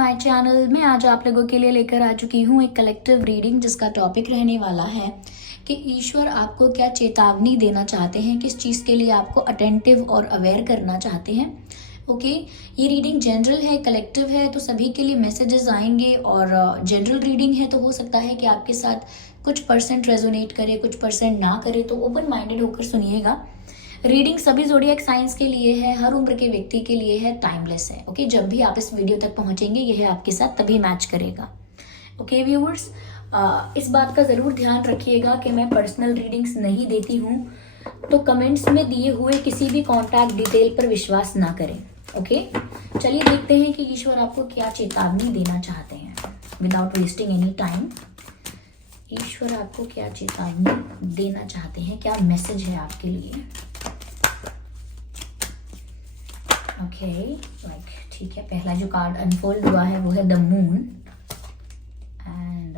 My channel. मैं आज आप लोगों के लिए लेकर आ चुकी हूँ एक कलेक्टिव रीडिंग जिसका टॉपिक रहने वाला है कि ईश्वर आपको क्या चेतावनी देना चाहते हैं, किस चीज़ के लिए आपको अटेंटिव और अवेयर करना चाहते हैं। ओके, ये रीडिंग जनरल है, कलेक्टिव है, तो सभी के लिए मैसेजेस आएंगे। और जनरल रीडिंग है तो हो सकता है कि आपके साथ कुछ परसेंट रेजोनेट करे, कुछ परसेंट ना करे, तो ओपन माइंडेड होकर सुनिएगा। रीडिंग सभी ज़ोडिएक साइंस के लिए है, हर उम्र के व्यक्ति के लिए है, टाइमलेस है। ओके, जब भी आप इस वीडियो तक पहुंचेंगे यह आपके साथ तभी मैच करेगा। ओके व्यूअर्स, इस बात का ज़रूर ध्यान रखिएगा कि मैं पर्सनल रीडिंग्स नहीं देती हूँ, तो कमेंट्स में दिए हुए किसी भी कॉन्टैक्ट डिटेल पर विश्वास ना करें। ओके, चलिए देखते हैं कि ईश्वर आपको क्या चेतावनी देना चाहते हैं। विदाउट वेस्टिंग एनी टाइम, ईश्वर आपको क्या चेतावनी देना चाहते हैं, क्या मैसेज है आपके लिए। ओके, ठीक है, पहला जो कार्ड अनफोल्ड हुआ है वो है the moon and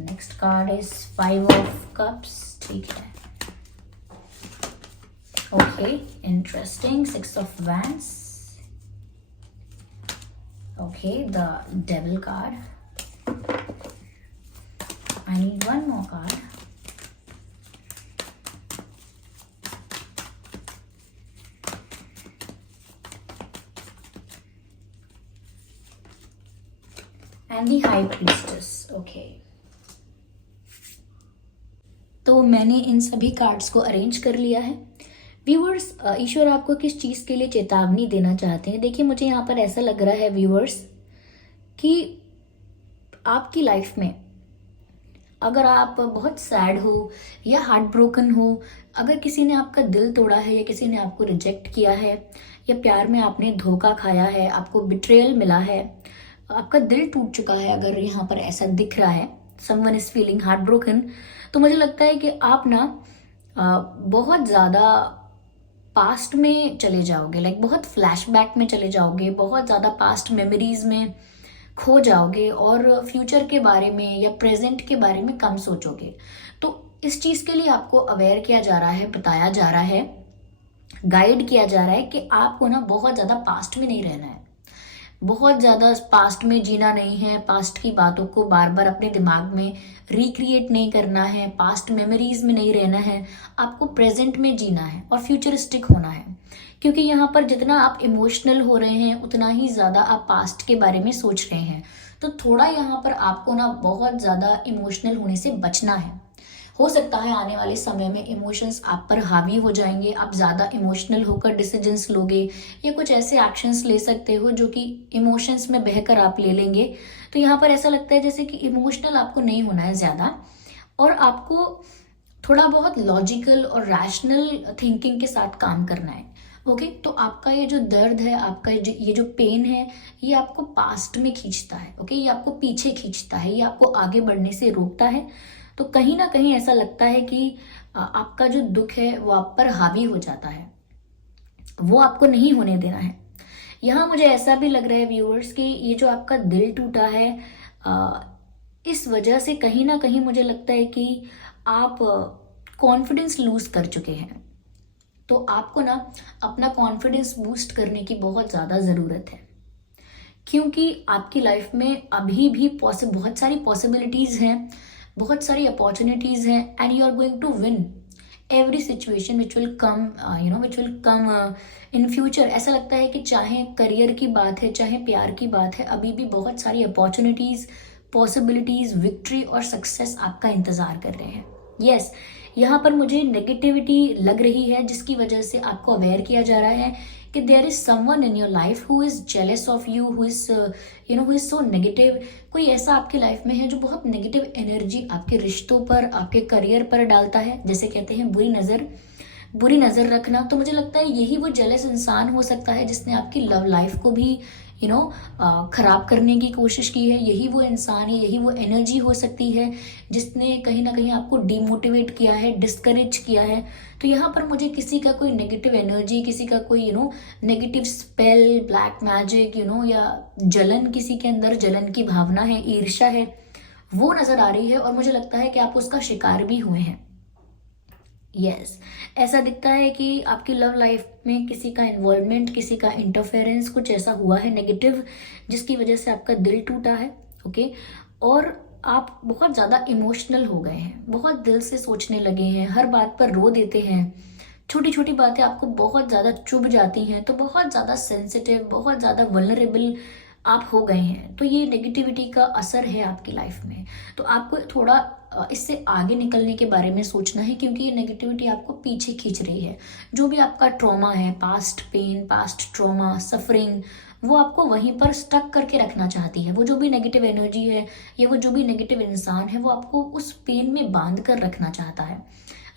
next card is 5 of cups. ठीक है, okay, interesting. 6 of wands. Okay, the devil card. I need one more card. And the high priestess. Okay, तो मैंने इन सभी कार्ड्स को अरेंज कर लिया है। व्यूअर्स, ईश्वर आपको किस चीज़ के लिए चेतावनी देना चाहते हैं। देखिए, मुझे यहाँ पर ऐसा लग रहा है व्यूअर्स कि आपकी लाइफ में अगर आप बहुत सैड हो या हार्ट ब्रोकन हो, अगर किसी ने आपका दिल तोड़ा है या किसी ने आपको रिजेक्ट किया है या प्यार में आपने धोखा खाया है, आपको बिट्रेयल मिला है, आपका दिल टूट चुका है, अगर यहाँ पर ऐसा दिख रहा है, someone is feeling heart broken, तो मुझे लगता है कि आप ना बहुत ज़्यादा पास्ट में चले जाओगे, लाइक बहुत फ्लैशबैक में चले जाओगे, बहुत ज़्यादा पास्ट मेमोरीज में खो जाओगे और फ्यूचर के बारे में या प्रेजेंट के बारे में कम सोचोगे। तो इस चीज़ के लिए आपको अवेयर किया जा रहा है, बताया जा रहा है, गाइड किया जा रहा है कि आपको ना बहुत ज़्यादा पास्ट में नहीं रहना है, बहुत ज़्यादा पास्ट में जीना नहीं है, पास्ट की बातों को बार बार अपने दिमाग में रिक्रिएट नहीं करना है, पास्ट मेमोरीज में नहीं रहना है, आपको प्रेजेंट में जीना है और फ्यूचरिस्टिक होना है। क्योंकि यहाँ पर जितना आप इमोशनल हो रहे हैं उतना ही ज़्यादा आप पास्ट के बारे में सोच रहे हैं। तो थोड़ा यहाँ पर आपको ना बहुत ज़्यादा इमोशनल होने से बचना है। हो सकता है आने वाले समय में इमोशंस आप पर हावी हो जाएंगे, आप ज़्यादा इमोशनल होकर डिसीजंस लोगे या कुछ ऐसे एक्शंस ले सकते हो जो कि इमोशंस में बहकर आप ले लेंगे। तो यहाँ पर ऐसा लगता है जैसे कि इमोशनल आपको नहीं होना है ज़्यादा, और आपको थोड़ा बहुत लॉजिकल और रैशनल थिंकिंग के साथ काम करना है। ओके, तो आपका ये जो दर्द है, आपका ये जो पेन है, ये आपको पास्ट में खींचता है। ओके, ये आपको पीछे खींचता है, ये आपको आगे बढ़ने से रोकता है। तो कहीं ना कहीं ऐसा लगता है कि आपका जो दुख है वो आप पर हावी हो जाता है, वो आपको नहीं होने देना है। यहाँ मुझे ऐसा भी लग रहा है व्यूअर्स कि ये जो आपका दिल टूटा है, इस वजह से कहीं ना कहीं मुझे लगता है कि आप कॉन्फिडेंस लूज कर चुके हैं। तो आपको ना अपना कॉन्फिडेंस बूस्ट करने की बहुत ज़्यादा ज़रूरत है, क्योंकि आपकी लाइफ में अभी भी बहुत सारी पॉसिबिलिटीज़ हैं, बहुत सारी अपॉर्चुनिटीज़ हैं, and you are going to win every situation which will come in future. ऐसा लगता है कि चाहे करियर की बात है, चाहे प्यार की बात है, अभी भी बहुत सारी अपॉर्चुनिटीज़, पॉसिबिलिटीज़, विक्ट्री और सक्सेस आपका इंतज़ार कर रहे हैं। यस, यहाँ पर मुझे नेगेटिविटी लग रही है जिसकी वजह से आपको अवेयर किया जा रहा है कि there is someone in your life who is jealous of you, who is so negative. कोई ऐसा आपकी लाइफ में है जो बहुत नेगेटिव एनर्जी आपके रिश्तों पर, आपके करियर पर डालता है, जैसे कहते हैं बुरी नज़र रखना। तो मुझे लगता है यही वो जेलस इंसान हो सकता है जिसने आपकी लव लाइफ को भी खराब करने की कोशिश की है। यही वो इंसान है, यही वो एनर्जी हो सकती है जिसने कहीं ना कहीं आपको डिमोटिवेट किया है, डिस्करेज किया है। तो यहाँ पर मुझे किसी का कोई नेगेटिव एनर्जी, किसी का कोई नेगेटिव स्पेल, ब्लैक मैजिक, या जलन, किसी के अंदर जलन की भावना है, ईर्ष्या है, वो नजर आ रही है। और मुझे लगता है कि आप उसका शिकार भी हुए हैं। यस, ऐसा दिखता है कि आपकी लव लाइफ में किसी का इन्वॉल्वमेंट, किसी का इंटरफेरेंस कुछ ऐसा हुआ है नेगेटिव, जिसकी वजह से आपका दिल टूटा है। ओके, और आप बहुत ज़्यादा इमोशनल हो गए हैं, बहुत दिल से सोचने लगे हैं, हर बात पर रो देते हैं, छोटी छोटी बातें आपको बहुत ज़्यादा चुभ जाती हैं, तो बहुत ज़्यादा सेंसिटिव, बहुत ज़्यादा वल्नरेबल आप हो गए हैं। तो ये नेगेटिविटी का असर है आपकी लाइफ में। तो आपको थोड़ा इससे आगे निकलने के बारे में सोचना है, क्योंकि ये नेगेटिविटी आपको पीछे खींच रही है। जो भी आपका ट्रॉमा है, past pain, past trauma, suffering, वो आपको वहीं पर स्टक करके रखना चाहती है। वो जो भी नेगेटिव एनर्जी है या वो जो भी नेगेटिव इंसान है, वो आपको उस पेन में बांध कर रखना चाहता है।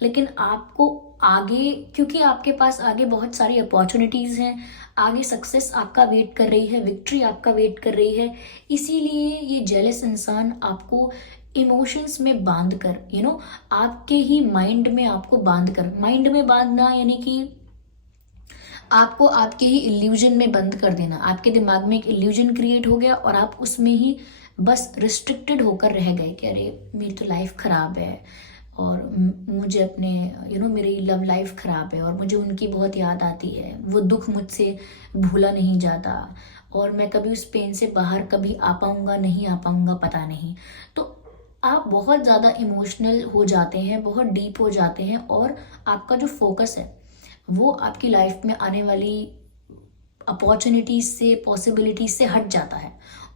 लेकिन आपको आगे, क्योंकि आपके पास आगे बहुत सारी अपॉर्चुनिटीज़ हैं, आगे सक्सेस आपका वेट कर रही है, विक्ट्री आपका वेट कर रही है, इसीलिए ये जेलस इंसान आपको इमोशंस में बांध कर, आपके ही माइंड में आपको बांध कर, माइंड में बांधना यानी कि आपको आपके ही इल्यूजन में बंद कर देना। आपके दिमाग में एक इल्यूजन क्रिएट हो गया और आप उसमें ही बस रिस्ट्रिक्टेड होकर रह गए कि अरे मेरी तो लाइफ ख़राब है, और मुझे अपने मेरी लव लाइफ ख़राब है, और मुझे उनकी बहुत याद आती है, वो दुख मुझसे भूला नहीं जाता, और मैं कभी उस पेन से बाहर कभी आ पाऊँगा नहीं आ पाऊँगा पता नहीं। तो आप बहुत ज़्यादा इमोशनल हो जाते हैं, बहुत डीप हो जाते हैं, और आपका जो फोकस है वो आपकी लाइफ में आने वाली अपॉर्चुनिटीज से, पॉसिबिलिटीज से हट जाता है,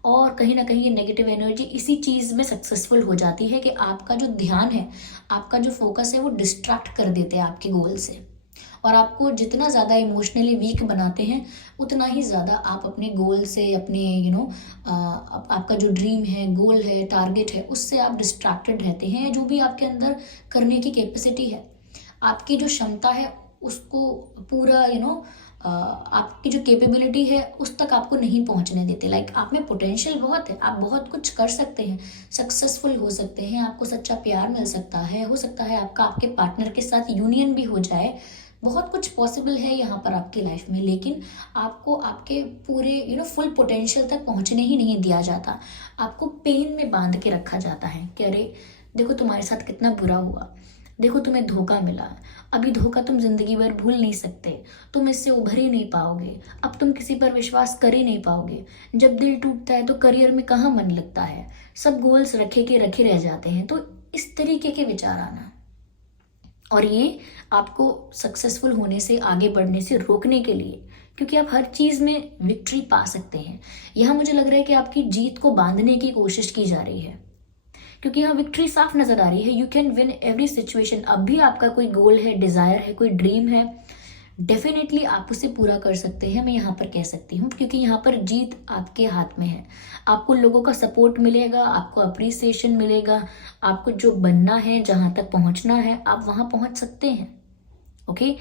और कहीं ना कहीं ये नेगेटिव एनर्जी इसी चीज़ में सक्सेसफुल हो जाती है कि आपका जो ध्यान है, आपका जो फोकस है, वो डिस्ट्रैक्ट कर देते हैं आपके गोल से, और आपको जितना ज़्यादा इमोशनली वीक बनाते हैं, उतना ही ज़्यादा आप अपने गोल से, अपने आपका जो ड्रीम है, गोल है, टारगेट है, उससे आप डिस्ट्रैक्टेड रहते हैं। जो भी आपके अंदर करने की कैपेसिटी है, आपकी जो क्षमता है, उसको पूरा आपकी जो कैपेबिलिटी है उस तक आपको नहीं पहुंचने देते। लाइक आप में पोटेंशियल बहुत है, आप बहुत कुछ कर सकते हैं, सक्सेसफुल हो सकते हैं, आपको सच्चा प्यार मिल सकता है, हो सकता है आपका आपके पार्टनर के साथ यूनियन भी हो जाए, बहुत कुछ पॉसिबल है यहाँ पर आपकी लाइफ में। लेकिन आपको आपके पूरे फुल पोटेंशियल तक पहुँचने ही नहीं दिया जाता। आपको पेन में बांध के रखा जाता है कि अरे देखो तुम्हारे साथ कितना बुरा हुआ, देखो तुम्हें धोखा मिला, अभी धोखा तुम जिंदगी भर भूल नहीं सकते, तुम इससे उभर ही नहीं पाओगे, अब तुम किसी पर विश्वास कर ही नहीं पाओगे, जब दिल टूटता है तो करियर में कहाँ मन लगता है, सब गोल्स रखे के रखे रह जाते हैं। तो इस तरीके के विचार आना, और ये आपको सक्सेसफुल होने से, आगे बढ़ने से रोकने के लिए, क्योंकि आप हर चीज में विक्ट्री पा सकते हैं। यहाँ मुझे लग रहा है कि आपकी जीत को बांधने की कोशिश की जा रही है, क्योंकि यहाँ विक्ट्री साफ नजर आ रही है। You can win every situation. अब भी आपका कोई गोल है, डिजायर है, कोई ड्रीम है, डेफिनेटली आप उसे पूरा कर सकते हैं, मैं यहाँ पर कह सकती हूँ, क्योंकि यहाँ पर जीत आपके हाथ में है। आपको लोगों का सपोर्ट मिलेगा, आपको अप्रिसिएशन मिलेगा, आपको जो बनना है, जहाँ तक पहुँचना है, आप वहाँ पहुँच सकते हैं। ओके,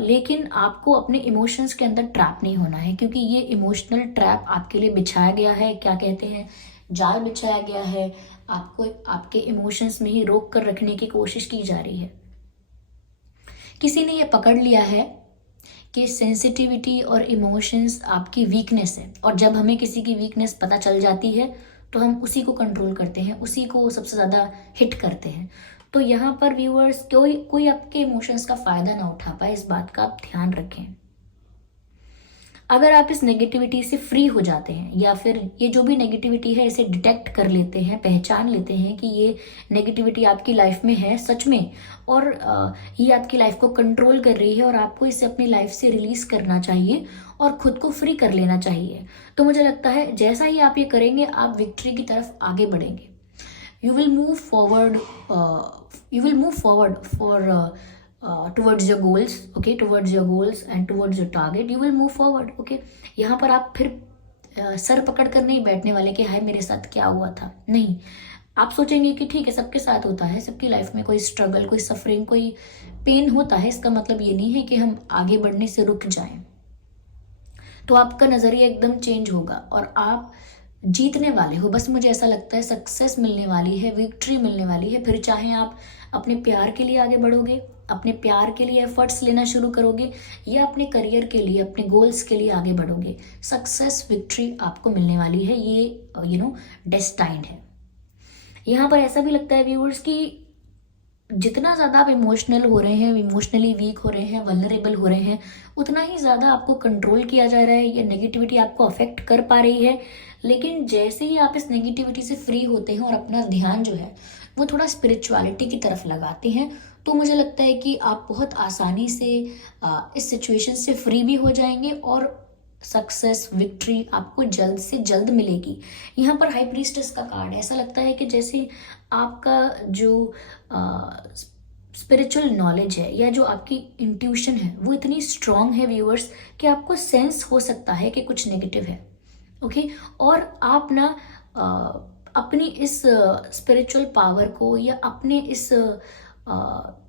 लेकिन आपको अपने इमोशंस के अंदर ट्रैप नहीं होना है, क्योंकि ये इमोशनल ट्रैप आपके लिए बिछाया गया है, क्या कहते हैं, जाल बिछाया गया है, आपको आपके इमोशंस में ही रोक कर रखने की कोशिश की जा रही है। किसी ने ये पकड़ लिया है कि सेंसिटिविटी और इमोशंस आपकी वीकनेस है, और जब हमें किसी की वीकनेस पता चल जाती है तो हम उसी को कंट्रोल करते हैं, उसी को सबसे ज़्यादा हिट करते हैं। तो यहाँ पर व्यूअर्स, कोई आपके इमोशंस का फ़ायदा ना उठा पाए, इस बात का आप ध्यान रखें। अगर आप इस नेगेटिविटी से फ्री हो जाते हैं, या फिर ये जो भी नेगेटिविटी है इसे डिटेक्ट कर लेते हैं, पहचान लेते हैं कि ये नेगेटिविटी आपकी लाइफ में है सच में, और ये आपकी लाइफ को कंट्रोल कर रही है, और आपको इसे अपनी लाइफ से रिलीज करना चाहिए और खुद को फ्री कर लेना चाहिए, तो मुझे लगता है जैसा ही आप ये करेंगे, आप विक्ट्री की तरफ आगे बढ़ेंगे। You will move forward for towards your goals, okay, towards your goals and towards your target, you will move forward, okay। यहाँ पर आप फिर सर पकड़ कर नहीं बैठने वाले कि हाय मेरे साथ क्या हुआ था, नहीं। आप सोचेंगे कि ठीक है, सबके साथ होता है, सबकी लाइफ में कोई स्ट्रगल, कोई सफरिंग, कोई पेन होता है, इसका मतलब ये नहीं है कि हम आगे बढ़ने से रुक जाएं। तो आपका नज़रिया एकदम चेंज होगा और आप जीतने वाले हो। बस मुझे ऐसा लगता है सक्सेस मिलने वाली है, विक्ट्री मिलने वाली है। फिर चाहे आप अपने प्यार के लिए आगे बढ़ोगे, अपने प्यार के लिए एफर्ट्स लेना शुरू करोगे, या अपने करियर के लिए, अपने गोल्स के लिए आगे बढ़ोगे, सक्सेस, विक्ट्री आपको मिलने वाली है। ये डेस्टाइन्ड है। यहाँ पर ऐसा भी लगता है व्यूअर्स कि जितना ज़्यादा आप इमोशनल हो रहे हैं, इमोशनली वीक हो रहे हैं, वल्नरेबल हो रहे हैं, उतना ही ज़्यादा आपको कंट्रोल किया जा रहा है, ये नेगेटिविटी आपको अफेक्ट कर पा रही है। लेकिन जैसे ही आप इस नेगेटिविटी से फ्री होते हैं और अपना ध्यान जो है वो थोड़ा स्पिरिचुअलिटी की तरफ लगाते हैं, तो मुझे लगता है कि आप बहुत आसानी से इस सिचुएशन से फ्री भी हो जाएंगे और सक्सेस, विक्ट्री आपको जल्द से जल्द मिलेगी। यहाँ पर हाई प्रीस्टेस का कार्ड है, ऐसा लगता है कि जैसे आपका जो स्पिरिचुअल नॉलेज है या जो आपकी इंट्यूशन है वो इतनी स्ट्रांग है व्यूअर्स, कि आपको सेंस हो सकता है कि कुछ नेगेटिव है। ओके, और आप ना अपनी इस स्पिरिचुअल पावर को या अपने इस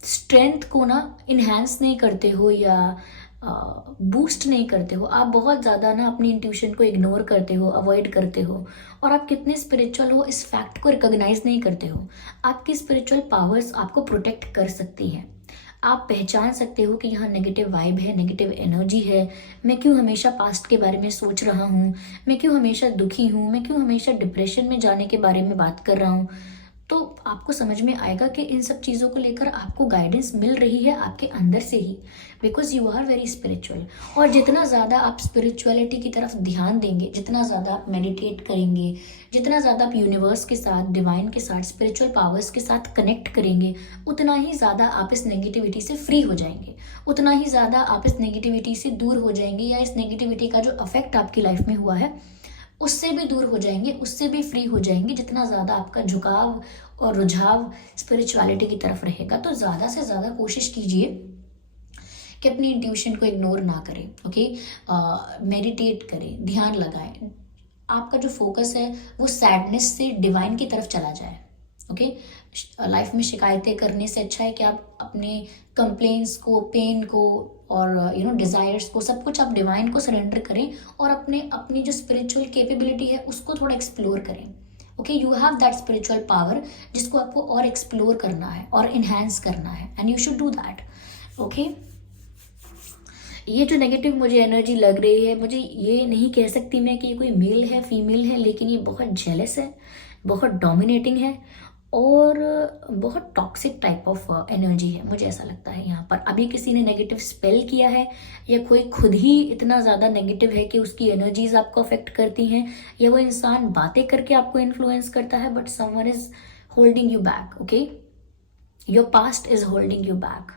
स्ट्रेंथ को ना इन्हेंस नहीं करते हो या बूस्ट नहीं करते हो। आप बहुत ज़्यादा ना अपनी इंट्यूशन को इग्नोर करते हो, अवॉइड करते हो, और आप कितने स्पिरिचुअल हो इस फैक्ट को रिकॉग्नाइज नहीं करते हो। आपकी स्पिरिचुअल पावर्स आपको प्रोटेक्ट कर सकती हैं। आप पहचान सकते हो कि यहाँ नेगेटिव वाइब है, नेगेटिव एनर्जी है, मैं क्यों हमेशा पास्ट के बारे में सोच रहा हूँ, मैं क्यों हमेशा दुखी हूँ, मैं क्यों हमेशा डिप्रेशन में जाने के बारे में बात कर रहा हूँ। तो आपको समझ में आएगा कि इन सब चीज़ों को लेकर आपको गाइडेंस मिल रही है आपके अंदर से ही, because you are very spiritual. और जितना ज़्यादा आप स्पिरिचुअलिटी की तरफ ध्यान देंगे, जितना ज़्यादा आप मेडिटेट करेंगे, जितना ज़्यादा आप यूनिवर्स के साथ, डिवाइन के साथ, स्पिरिचुअल पावर्स के साथ कनेक्ट करेंगे, उतना ही ज़्यादा आप इस नेगेटिविटी से फ्री हो जाएंगे, उतना ही ज़्यादा आप इस नेगेटिविटी से दूर हो जाएंगे, या इस नेगेटिविटी का जो अफेक्ट आपकी लाइफ में हुआ है उससे भी दूर हो जाएंगे, उससे भी फ्री हो जाएंगे। जितना ज़्यादा आपका झुकाव और रुझाव स्पिरिचुअलिटी की तरफ रहेगा, तो ज़्यादा से ज़्यादा कोशिश कीजिए कि अपनी इंट्यूशन को इग्नोर ना करें। ओके, मेडिटेट करें, ध्यान लगाएं, आपका जो फोकस है वो सैडनेस से डिवाइन की तरफ चला जाए। ओके, लाइफ में शिकायतें करने से अच्छा है कि आप अपने कंप्लेंट्स को, पेन को और डिज़ायर्स को, सब कुछ आप डिवाइन को सरेंडर करें और अपनी जो स्पिरिचुअल कैपेबिलिटी है उसको थोड़ा एक्सप्लोर करें। Okay, you have that spiritual power जिसको आपको और एक्सप्लोर करना है और इन्हेंस करना है, and you should do that. Okay, ये जो नेगेटिव मुझे एनर्जी लग रही है, मुझे ये नहीं कह सकती मैं कि ये कोई मेल है, फीमेल है, लेकिन ये बहुत जेलस है, बहुत डोमिनेटिंग है और बहुत टॉक्सिक टाइप ऑफ एनर्जी है, मुझे ऐसा लगता है। यहाँ पर अभी किसी ने नेगेटिव स्पेल किया है, या कोई खुद ही इतना ज़्यादा नेगेटिव है कि उसकी एनर्जीज आपको अफेक्ट करती हैं, या वो इंसान बातें करके आपको इन्फ्लुएंस करता है, but someone is holding you back. Okay, your past is holding you back.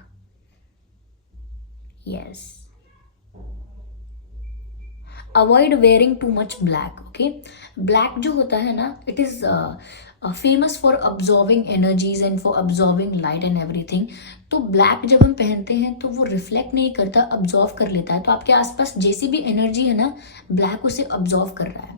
Yes, avoid wearing too much black. Okay, black जो होता है ना, it is famous for absorbing energies and for absorbing light and everything. तो black जब हम पहनते हैं तो वो रिफ्लेक्ट नहीं करता, अब्जॉर्व कर लेता है। तो आपके आसपास जैसी भी एनर्जी है ना, ब्लैक उसे अब्जॉर्व कर रहा है।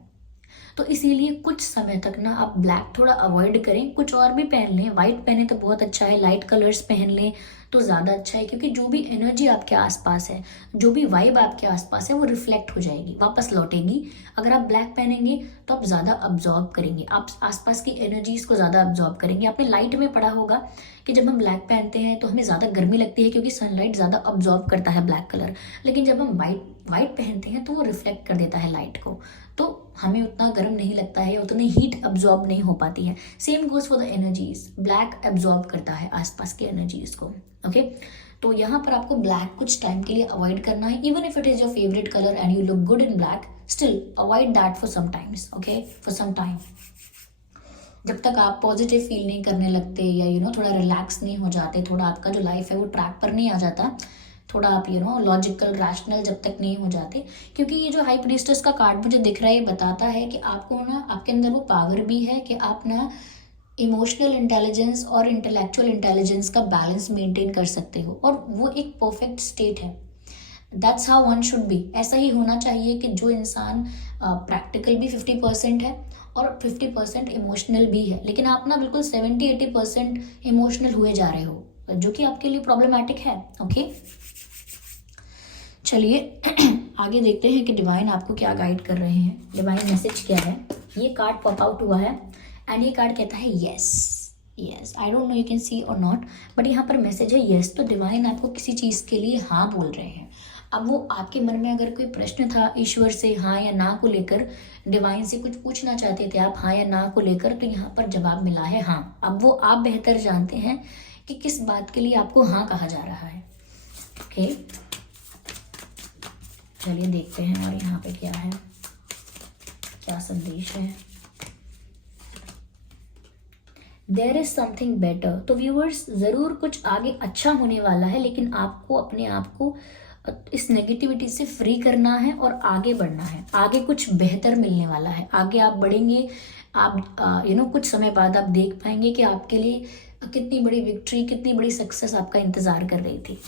तो इसीलिए कुछ समय तक ना आप ब्लैक थोड़ा अवॉइड करें, कुछ और भी पहन लें। वाइट पहने तो बहुत अच्छा है, लाइट कलर्स पहन लें तो ज़्यादा अच्छा है, क्योंकि जो भी एनर्जी आपके आसपास है, जो भी वाइब आपके आसपास है, वो रिफ्लेक्ट हो जाएगी, वापस लौटेगी। अगर आप ब्लैक पहनेंगे तो आप ज़्यादा अब्जॉर्ब करेंगे, आप आसपास की एनर्जीज को ज़्यादा अब्जॉर्ब करेंगे। आपने लाइट में पढ़ा होगा कि जब हम ब्लैक पहनते हैं तो हमें ज़्यादा गर्मी लगती है, क्योंकि सनलाइट ज़्यादा अब्जॉर्ब करता है ब्लैक कलर। लेकिन जब हम वाइट पहनते हैं तो वो रिफ्लेक्ट कर देता है लाइट को, तो हमें उतना गर्म नहीं लगता है, उतनी हीट अब्जॉर्ब नहीं हो पाती है। Same goes for the energies, black absorb करता है आसपास की एनर्जीज को। ओके, तो यहाँ पर आपको ब्लैक कुछ टाइम के लिए अवॉइड करना है। Even if it is your favourite colour and you look good in black, still avoid that for some times. Okay, for some time, जब तक आप पॉजिटिव फील नहीं करने लगते, या थोड़ा रिलैक्स नहीं हो जाते, थोड़ा आपका जो लाइफ है वो ट्रैक पर नहीं आ जाता, थोड़ा आप लॉजिकल, रैशनल जब तक नहीं हो जाते। क्योंकि ये जो हाई प्रीस्टेस का कार्ड मुझे दिख रहा है, ये बताता है कि आपको ना, आपके अंदर वो पावर भी है कि आप ना इमोशनल इंटेलिजेंस और इंटेलेक्चुअल इंटेलिजेंस का बैलेंस मेंटेन कर सकते हो, और वो एक परफेक्ट स्टेट है। That's how one should be. ऐसा ही होना चाहिए कि जो इंसान प्रैक्टिकल भी 50% है और 50% इमोशनल भी है, लेकिन आप ना बिल्कुल 70-80% इमोशनल हुए जा रहे हो, जो कि आपके लिए प्रॉब्लमैटिक है। ओके, चलिए आगे देखते हैं कि डिवाइन आपको क्या गाइड कर रहे हैं, डिवाइन मैसेज क्या है। ये कार्ड पॉप आउट हुआ है एंड ये कार्ड कहता है yes. I don't know you can see और नॉट, बट यहाँ पर मैसेज है यस। तो डिवाइन आपको किसी चीज़ के लिए हाँ बोल रहे हैं। अब वो आपके मन में अगर कोई प्रश्न था ईश्वर से हाँ या ना को लेकर, डिवाइन से कुछ पूछना चाहते थे आप हाँ या ना को लेकर, तो यहाँ पर जवाब मिला है हाँ। अब वो आप बेहतर जानते हैं कि किस बात के लिए आपको हाँ कहा जा रहा है। ओके, चलिए देखते हैं और यहाँ पे क्या है, क्या संदेश है। There is something better. तो व्यूअर्स, ज़रूर कुछ आगे अच्छा होने वाला है, लेकिन आपको अपने आप को इस नेगेटिविटी से फ्री करना है और आगे बढ़ना है। आगे कुछ बेहतर मिलने वाला है, आगे आप बढ़ेंगे। आप कुछ समय बाद आप देख पाएंगे कि आपके लिए कितनी बड़ी विक्ट्री, कितनी बड़ी सक्सेस आपका इंतजार कर रही थी।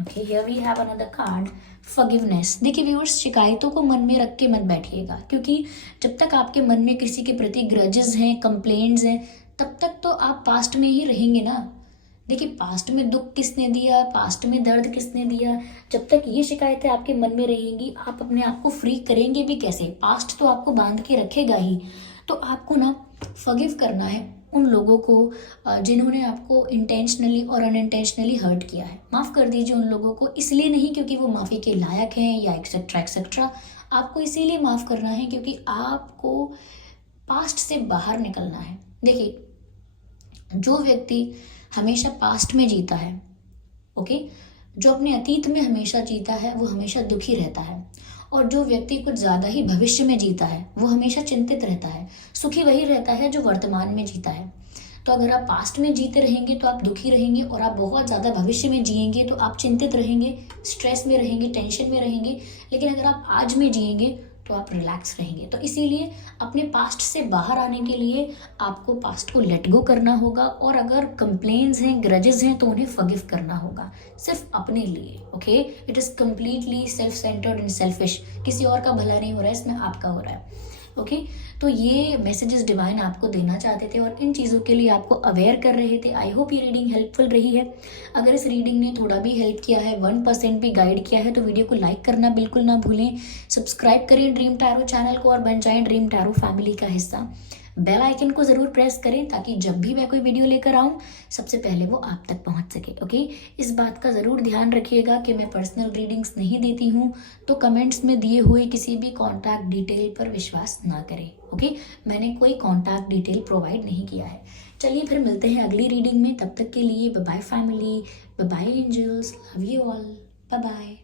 Okay, here we have another card, forgiveness. देखिए व्यूअर्स, शिकायतों को मन में रख के मत बैठिएगा, क्योंकि जब तक आपके मन में किसी के प्रति ग्रजेस हैं, कंप्लेंट्स हैं, तब तक तो आप पास्ट में ही रहेंगे ना। देखिए, पास्ट में दुख किसने दिया, पास्ट में दर्द किसने दिया, जब तक ये शिकायतें आपके मन में रहेंगी, आप अपने आप को फ्री करेंगे भी कैसे? पास्ट तो आपको बांध के रखेगा ही। तो आपको ना फॉरगिव करना है उन लोगों को जिन्होंने आपको इंटेंशनली और अनइंटेंशनली हर्ट किया है। माफ़ कर दीजिए उन लोगों को, इसलिए नहीं क्योंकि वो माफ़ी के लायक हैं या एक्सेट्रा एक्सेट्रा। आपको इसीलिए माफ़ करना है क्योंकि आपको पास्ट से बाहर निकलना है। देखिए, जो व्यक्ति हमेशा पास्ट में जीता है, ओके, जो अपने अतीत में हमेशा जीता है, वो हमेशा दुखी रहता है। और जो व्यक्ति कुछ ज़्यादा ही भविष्य में जीता है, वो हमेशा चिंतित रहता है। सुखी वही रहता है जो वर्तमान में जीता है। तो अगर आप पास्ट में जीते रहेंगे तो आप दुखी रहेंगे, और आप बहुत ज़्यादा भविष्य में जिएंगे तो आप चिंतित रहेंगे, स्ट्रेस में रहेंगे, टेंशन में रहेंगे। लेकिन अगर आप आज में जिएंगे तो आप रिलैक्स रहेंगे। तो इसीलिए अपने पास्ट से बाहर आने के लिए आपको पास्ट को लेट गो करना होगा, और अगर कंप्लेन्स हैं, ग्रजेस हैं, तो उन्हें फॉरगिव करना होगा, सिर्फ अपने लिए। Okay, it is completely self centred and selfish. किसी और का भला नहीं हो रहा है, इसमें आपका हो रहा है। ओके, तो ये मैसेजेस डिवाइन आपको देना चाहते थे और इन चीज़ों के लिए आपको अवेयर कर रहे थे। आई होप ये रीडिंग हेल्पफुल रही है। अगर इस रीडिंग ने थोड़ा भी हेल्प किया है, 1% भी गाइड किया है, तो वीडियो को लाइक करना बिल्कुल ना भूलें। सब्सक्राइब करें ड्रीम टैरो चैनल को और बन जाएं ड्रीम टैरो फैमिली का हिस्सा। बेल आइकन को ज़रूर प्रेस करें ताकि जब भी मैं कोई वीडियो लेकर आऊँ, सबसे पहले वो आप तक पहुँच सके। ओके, इस बात का ज़रूर ध्यान रखिएगा कि मैं पर्सनल रीडिंग्स नहीं देती हूँ, तो कमेंट्स में दिए हुए किसी भी कॉन्टैक्ट डिटेल पर विश्वास ना करें। ओके, मैंने कोई कॉन्टैक्ट डिटेल प्रोवाइड नहीं किया है। चलिए फिर मिलते हैं अगली रीडिंग में। तब तक के लिए bye bye family, bye bye angels, love you all, bye bye.